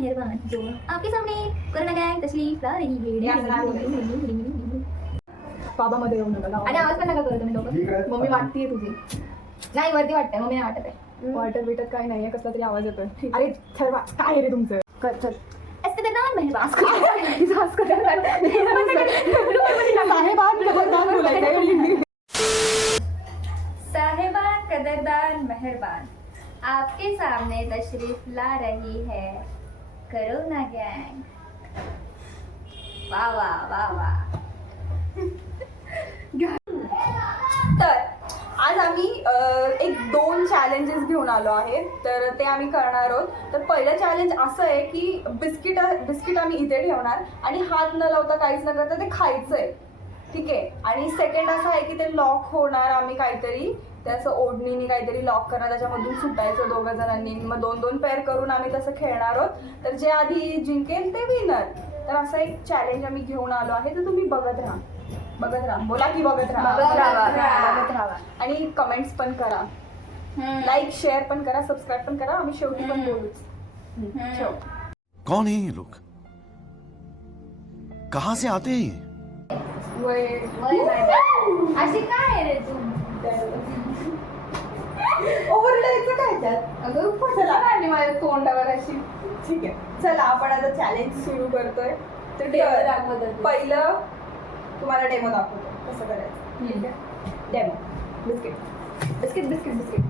मेहरबान जो आपके सामने कोरोना गैंग तशरीफ ला रही है. बाबा मध्ये येऊन नका आणि आवाज पण नका करू तुम्ही लोक. मम्मी वाटतीये तुझी. नाही वरती वाटतंय, मम्मी नाही वाटत आहे. वाटत बिटत काही नाहीये, कसला तरी आवाज येतोय. अरे ठरवा काय आहे रे तुमचं. कर चल. इस्तेदार मेहरबान साहिबा कदरदान मेहरबान आपके सामने तशरीफ ला रही है कोरोना गैंग. वाह वाह वाह वाह. तर आज आम्ही एक 2 चॅलेंजेस घेऊन आलो आहे. तर ते आम्ही करणार आहोत. तर पहिलं चॅलेंज असं आहे की बिस्किट आम्ही इथे ठेवणार आणि हात न लावता काहीच न करता ते खायचं आहे, ठीक आहे. आणि सेकंड असं आहे की ते लॉक होणार. आम्ही काहीतरी ते असं ओढणीने काहीतरी लॉक करणार, त्याच्यामधून सुटायचं 2 जणांनी. मग 2-2 पेअर करून आम्ही तसं खेळणार आहोत. तर जे आधी जिंकेल ते विनर. तर असं एक चॅलेंज आम्ही घेऊन आलो आहे. तर तुम्ही बघत राहा. बोला की बघत राहा. आणि कमेंट्स पण करा, लाईक शेअर पण करा, सबस्क्राईब पण करा. आम्ही शेवटी पण बोलूच. कौन है ये लोग, कहाँ से आते हैं? अशी काय आहे रे तू. ओरडायचं काय त्यात. अगं चला. आणि माझ्या तोंडावर अशी. ठीक आहे, चला आपण आता चॅलेंज सुरू करतोय. तर पहिलं तुम्हाला डेमो दाखवतो कसं करायचं. ठीक आहे, डेमो. बिस्किट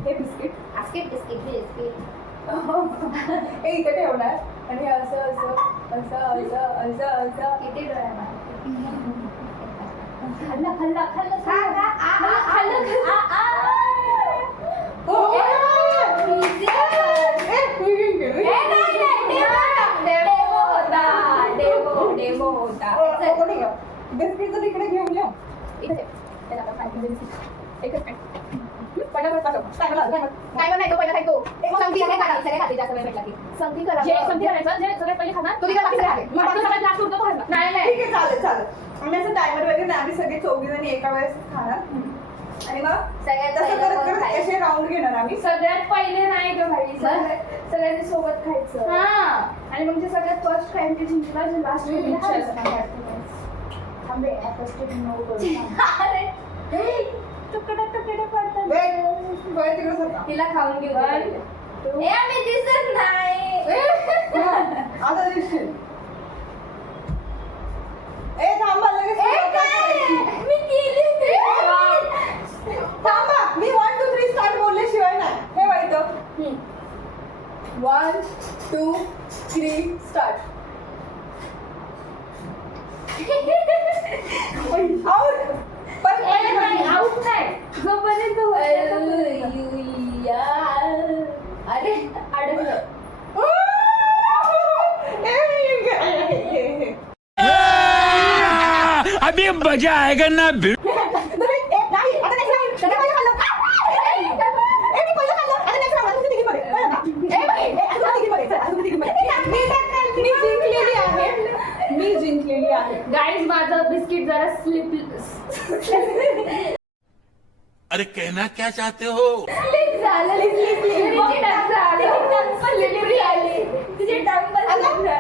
हे बिस्किट हे इथे ठेवणार आणि असं असं असं असं असं असं किती डोळ्या बिस्किटचं तिकडे घेऊन या. आम्ही असं टायमर वगैरे नाही, आम्ही सगळे 4 जणी एका वेळेस खाणार आणि मग तसं करत करत असे राऊंड घेणार आम्ही. सगळ्यात पहिले नाही का भाई, सगळ्यांनी सोबत खायचं. आणि मग जे सगळ्यात फर्स्ट खायला ते जिंकला, जे लास्ट थांबे फर्स्ट नो तुकडे पडतात. तिला खाऊन घेऊ. आम्ही दिसत नाही. आता दिसशील. थांबा लगेच. मी केली थांबा, मी 1 2 3 स्टार्ट बोलल्याशिवाय नाही. हे वाईट. 1 2 3 स्टार्ट. आउट. पण आउट नाही, जोपर्यंत अरे अडकलं. अभी मजा आएगा ना. मी जिंकलेली आहे. गाईज माझं बिस्किट जरा स्लिप अरे कहना क्या चाहते हो?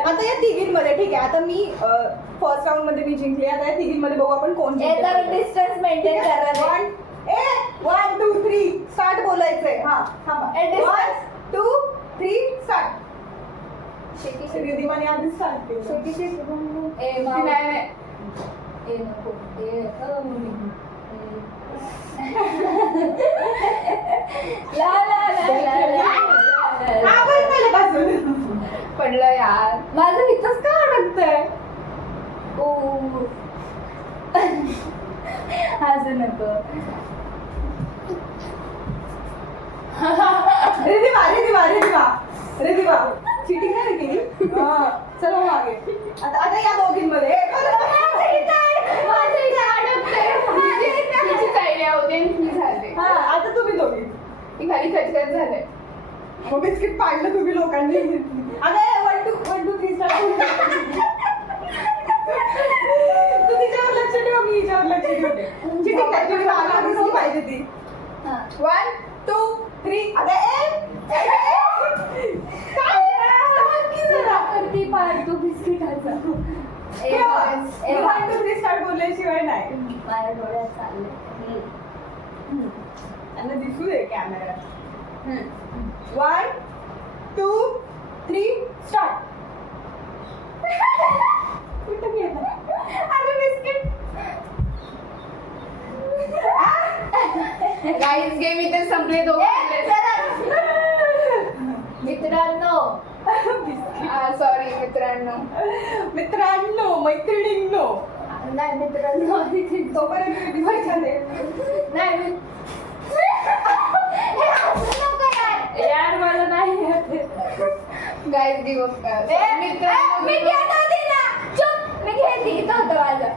आता या तिघींमध्ये ठीक आहे. आता मी फर्स्ट राऊंड मध्ये मी जिंकली. आता या तिघींमध्ये बघू आपण कोण जिंकलं. डिस्टन्स मेंटेन करा. 1 2 3 स्टार्ट बोलायचंय. हा थांबा. 1 2 3 स्टार्ट. रिधिमाने आधी स्टार्ट केलं. पडलं यार. माझं इथंच का अडकतंय. असं नको. रिधिमा चिटिंग नाही केली. चला मागे. आता या दोघींमध्ये आता तुम्ही दोघी खाली खचखच झालंय. बिस्किट पाडलं तुम्ही लोकांनी. आता 1 2 3 स्टार्ट. तू तिच्यावर लक्ष ठेव, मी हिच्यावर लक्ष ठेवते. चिटिंग पाहिजे ती. 1 2 3 आता माझ्या डोळ्यात चाललंय. त्यांना दिसू दे कॅमेरा. 1 2 3 स्टार्ट. कुठं गेला? अरे बिस्किट. गाईज गेम इथे संपले मित्रांनो. सॉरी मित्रांनो. मित्रांनो मैत्रिणींनो. नाही मित्रांनो तोपर्यंत नाही यार मला नाही गाईज गिव अप मित्रांनो. मी घेत होती ना. चुप. मी घेते इथं होतं माझं.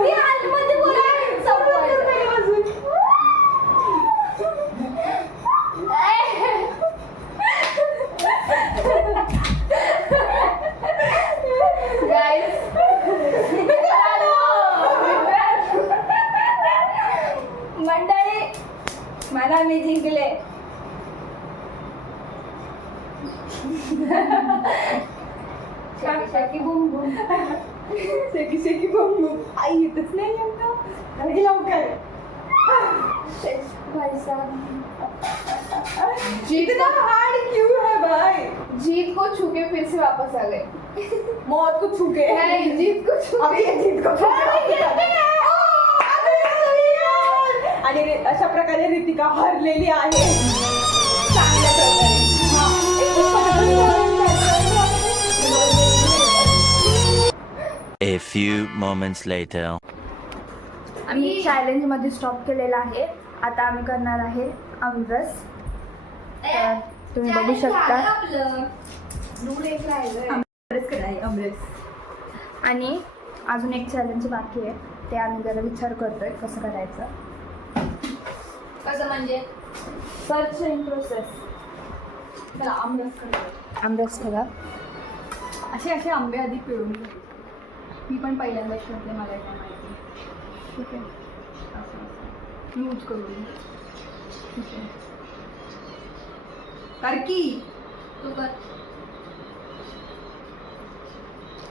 मी आतमध्ये बोलायला संपवायचं. Guys, मंडळी मला मी जिंकले. शेकी बुम बुम. शेकी बम बम. आई येतच नाही नेमकं. अरे लवकर. भाई साहब इतना हार्ड क्यों है भाई? जीत को छू के फिर से वापस आ गए. मौत को छू के. नहीं जीत को छू. अभी ये जीत को छू के. आणि अशा प्रकारे रितिका हरलेली आहे चांगल्या A few moments later. आम्ही चॅलेंज मध्ये स्टॉप केलेला आहे. आता आम्ही करणार आहे आमरस. तर तुम्ही बघू शकता. आणि अजून एक चॅलेंज बाकी आहे. ते आम्ही जरा विचार करतोय कसं करायचं. कसं म्हणजे सर्च इन प्रोसेस. आमरस करा. असे आंबे आधी पिळून घे. मी पण पहिल्यांदाच करते. मला काय माहिती. ठीक आहे. असं यूज करून. ठीक आहे. कारकी तू कर.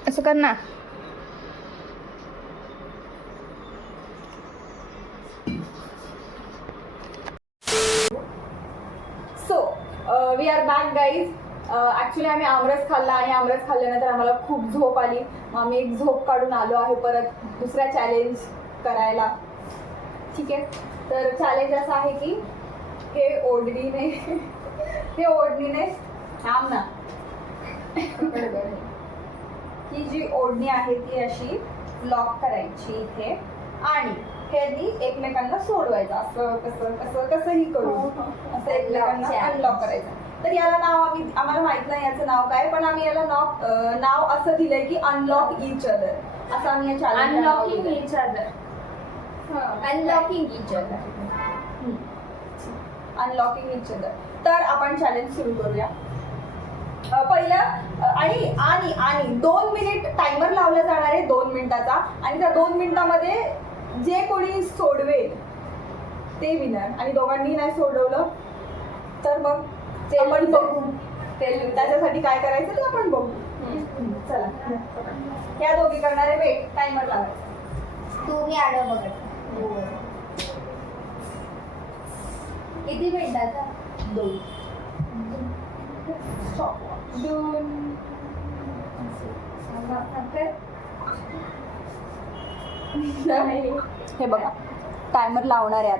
असं कर ना. So we are back guys. Actually आम्ही आमरस खाल्ला आणि आमरस खाल्ल्यानंतर आम्हाला खूप झोप आली. मग आम्ही एक झोप काढून आलो आहे परत दुसरा चॅलेंज करायला. ठीक आहे. तर चॅलेंज असं आहे की हे ओढणीने थांब ना. ही जी ओढणी आहे ती अशी लॉक करायची इथे आणि ह्यांनी एकमेकांना सोडवायचं. असं कसंही करून असं एकमेकांना अनलॉक करायचं. तर याला नाव आम्हाला माहित नाही याचं नाव काय, पण आम्ही याला नाव असं दिलंय की अनलॉक इच अदर. असं आम्ही या challenge unlocking each other. Unlocking each other. Unlocking each other. तर आपण चॅलेंज सुरू करूया. पहिलं आणि 2 मिनिट टायमर लावला जाणार आहे 2 मिनिटाचा. आणि त्या 2 मिनिटामध्ये जे कोणी सोडवेल ते विनर. आणि दोघांनी नाही सोडवलं तर मग ते आपण बघू. त्याच्यासाठी काय करायचं ते आपण बघू. चला या दोघी करणारे वेट टायमर लावायचा. तू मी आडवं बघत. किती मिनिटाचा? 2. हे बघा टायमर लावणार आहे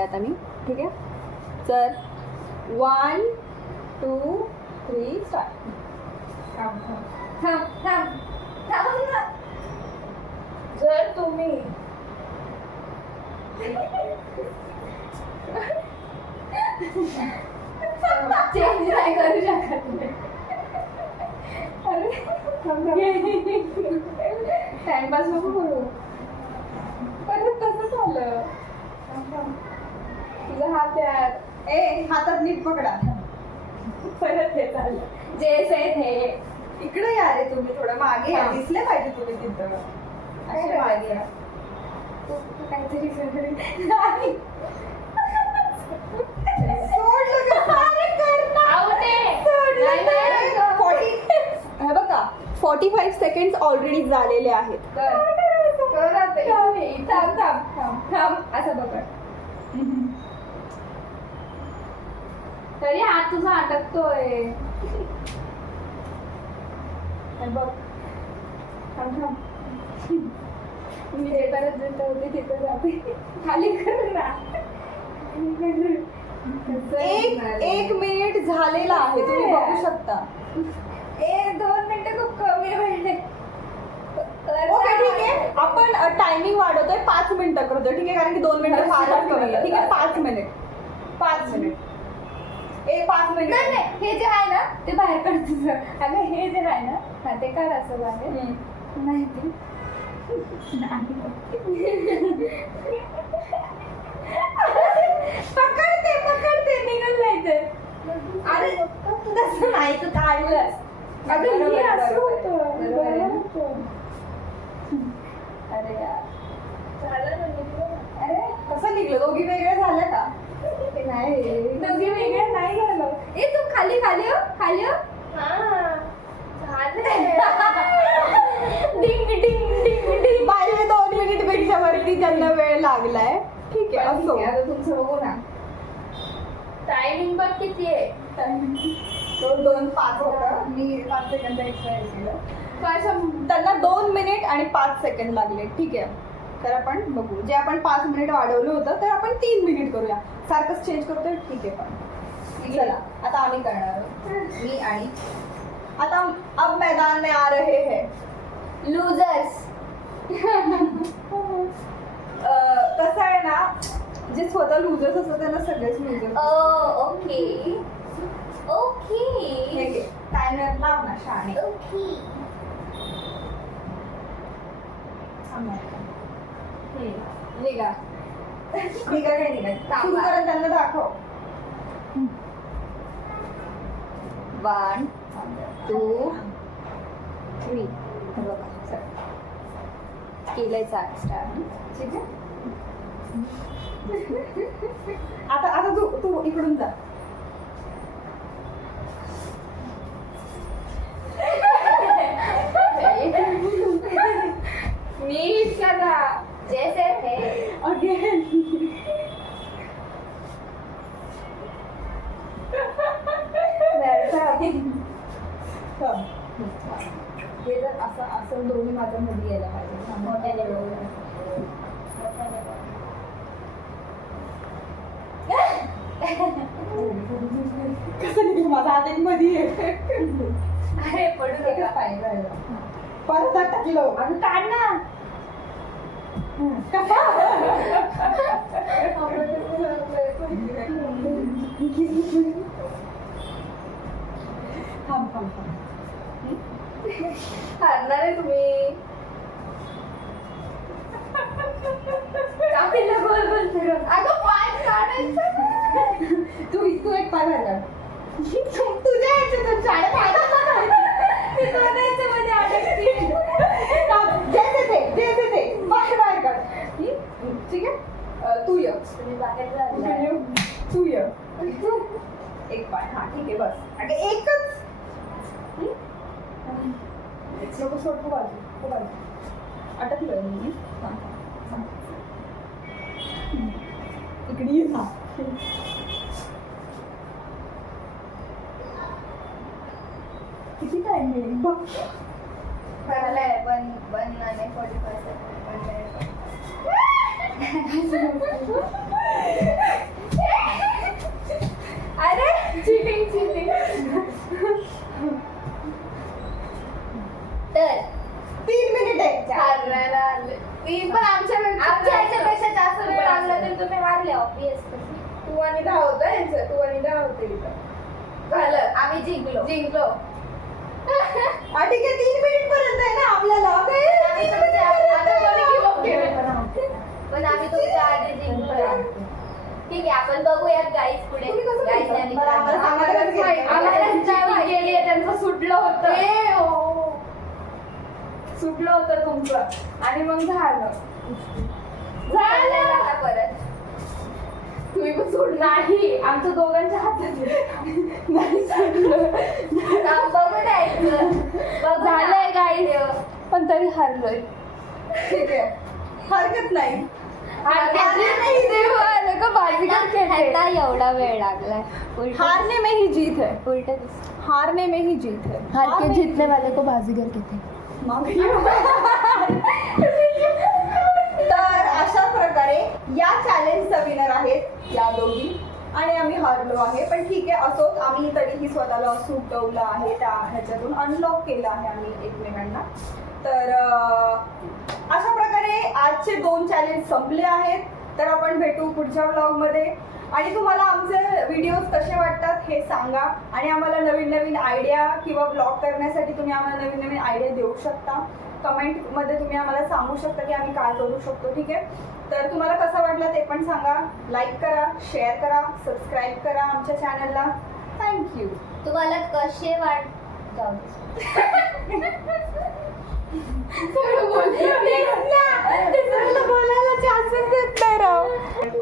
आता. मी. ठीक आहे. तर 1 2 3 स्टार्ट. थांब ना. जर तुम्ही चेंज नाही करू शकत. टाइमपास नको करू. परत कसं झालं. तुझा हात यार. हातात नीट पकडा. परत हे झालं. जैसे थे. इकडे या रे तुम्ही थोडं मागे या. दिसले पाहिजे तुम्ही तिथं. असे मागे या. तू काहीतरी नाही. सोडलं का? हे बघा 45 सेकंड सेकंड ऑलरेडी झालेले आहेत. थांब असं बघ. तरी हात तुझा अटकतोय. बघ थांब. मी जे करत होते तिथे जाते. खाली कर ना. एक मिनिट झालेला आहे, तुम्ही बघू शकता. 2 मिनिटं खूप कमी वेळ. ओके ठीक आहे, आपण टायमिंग वाढवतोय, 5 मिनिटं करतोय. ठीक आहे, कारण की 2 मिनिटं फारच कमी आहे. ठीक आहे, 5 मिनिट. 5 मिनिट. 5 मिनिट. नाही हे जे आहे ना ते बाहेर काढ तुझं. अगं हे जे आहे ना हा ते काढ असं बाहेर. नाही ते पकडते निघून जायचं. अरे तसं नाही, तू काढलंस. अगं हे असं होतं. अरे यार, झालं ना निघलं. अरे कसं निघलं? दोघी वेगळ्या झाल्या का? नाही दोघी वेगळ्या नाही झालं. ए तू खाली हो. डिंग डिंग डिंग डिंग. बाहेर 2 मिनिट पेक्षा वरती त्यांना वेळ लागलाय. ठीक आहे, असो. आता तुमचं बघू ना. टायमिंग बघ किती आहे. 2-5 होतं. मी 5 सेकंद एक्स्ट्रा केलं. काय सांगू त्यांना 2 मिनिट आणि 5 सेकंड लागले. ठीक आहे, तर आपण बघू. जे आपण 5 मिनिट वाढवलं होतं तर आपण 3 मिनिट करूया. सारखंच चेंज करतोय. ठीक आहे, पण चला आता आम्ही करणार आहोत. मी आणि आता अब मैदान में आ रहे हैं लूजर्स. कसं आहे ना, जे स्वतः लुजर्स असतात त्यांना सगळेच लुजर्स. ओके टायमर लाव ना शाणे. निघा निघा काय निघा, सुरू करून त्यांना दाखव. 1 2 3 केलंय स्टार्ट. ठीक आहे. आता तू इकडून जा. नीट करा जैसे थे. अगेन हे जर असं दोन्ही माझ्या मध्ये यायला पाहिजे. मोठ्या कसं निघलं? माझा हात एक मध्ये आहे. अरे पडू नका. परत टाकलो. अगं काढ ना. थांब. हारणार आहे तुम्ही. आपल्याला गोल गोल फिरव. अगं पाय काढायचं. तू एक पाय बाहेर काढ. तुझ्या ह्याच्यातून शाळेत ते दोघांचं मध्ये अडकतील. जैसे ते बाहेर काढ. ठीक आहे, तू ये. तुम्ही बाहेर जा. तू ये. एक पाय. हा ठीक आहे, बस. अगं एकच. नको सोड. खूप बाजू अटकलोय मी. इकडे ये ना. किती टाइम मिळेल बघ. झालंय 1 आणि 45 सेकंड. अरे चिटिंग. तर 3 मिनिट आहे. हारणारा आले. मी पण आमच्या ह्याच्यापेक्षा जास्त वेळ लागला तर तुम्ही हारले ऑब्विस. 2 आणि 10 होतं यांचं. 2 आणि 10 होते इथं. झालं आम्ही जिंकलो. हा ठीक आहे, 3 मिनिट पर्यंत आहे ना आपल्याला. आम्ही तुमच्या आता कोणी give up केलं. पण आम्ही तुमच्या आधी जिंकलो. ठीक आहे, आपण बघूयात गाईज पुढे. गाईज यांनी त्यांचं सुटलं होतं तुमचं आणि मग झालं आता परत. तुम्ही पण सोड नाही. आमच्या दोघांच्या हातात नाही सोडलं. बघू द्यायचं. झालंय गाईस पण तरी हारलोय. ठीक आहे, हरकत नाही. ह्यांना एवढा वेळ लागलाय. हारने में ही जीत है. उलट हारने में ही जीत है. हार के जीतने वाले को बाजीगर कहते हैं. तर अशा प्रकारे या चॅलेंजचा विनर आहेत या दोघी आणि आम्ही हारलो आहे. पण ठीक आहे, असो, आम्ही तरीही स्वतःला सुटवलं आहे, त्या ह्याच्यातून अनलॉक केलं आहे आम्ही एकमेकांना. तर अशा प्रकारे आजचे 2 चॅलेंज संपले आहेत. तर आपण भेटू पुढच्या ब्लॉगमध्ये. आणि तुम्हाला आमचे व्हिडिओज कसे वाटतात हे सांगा. आणि आम्हाला नवीन नवीन आयडिया किंवा ब्लॉग करण्यासाठी तुम्ही आम्हाला नवीन नवीन आयडिया देऊ शकता. कमेंटमध्ये तुम्ही आम्हाला सांगू शकता की आम्ही काय करू शकतो. ठीक आहे, तर तुम्हाला कसं वाटलं ते पण सांगा. लाईक करा, शेअर करा, सबस्क्राईब करा आमच्या चॅनलला. थँक्यू. तुम्हाला कसे वाट जाऊ बोलायला चान्सेस देत नाही राव.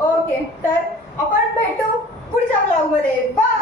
ओके, तर आपण भेटू पुढच्या ब्लॉगमध्ये. बाय.